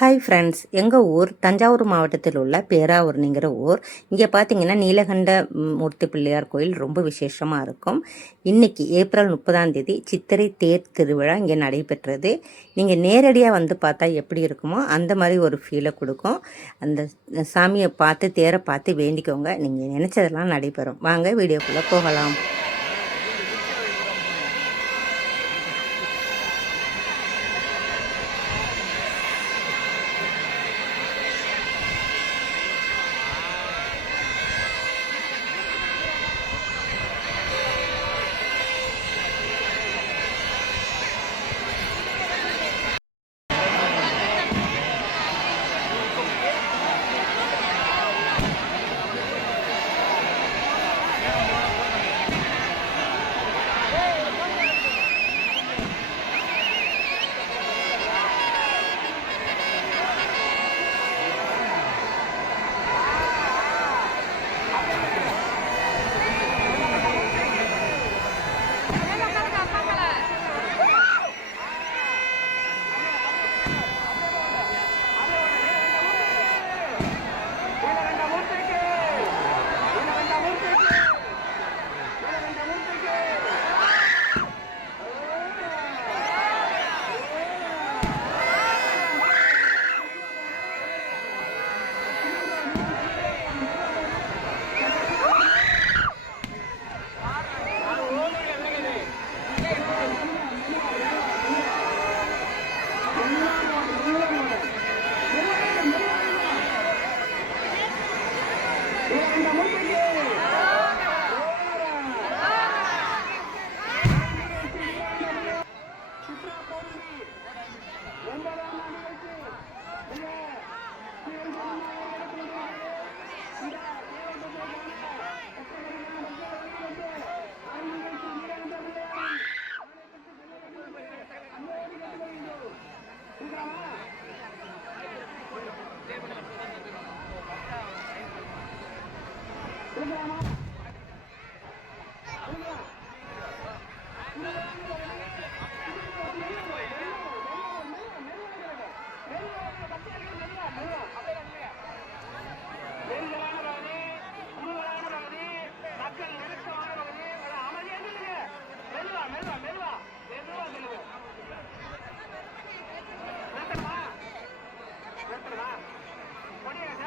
Hi friends, எங்கள் ஊர் தஞ்சாவூர் மாவட்டத்தில் உள்ள பேராவூர்னிங்கிற ஊர். இங்கே பார்த்தீங்கன்னா நீலகண்ட மூர்த்தி பிள்ளையார் கோயில் ரொம்ப விசேஷமாக இருக்கும். இன்றைக்கி ஏப்ரல் 30 சித்திரை தேர் திருவிழா இங்கே நடைபெற்றது. நீங்கள் நேரடியாக வந்து பார்த்தா எப்படி இருக்குமோ அந்த மாதிரி ஒரு ஃபீலை கொடுக்கும். அந்த சாமியை பார்த்து தேரை பார்த்து வேண்டிக்கோங்க, நீங்கள் நினச்சதெல்லாம் நடைபெறும். வாங்க வீடியோக்குள்ளே போகலாம். Look at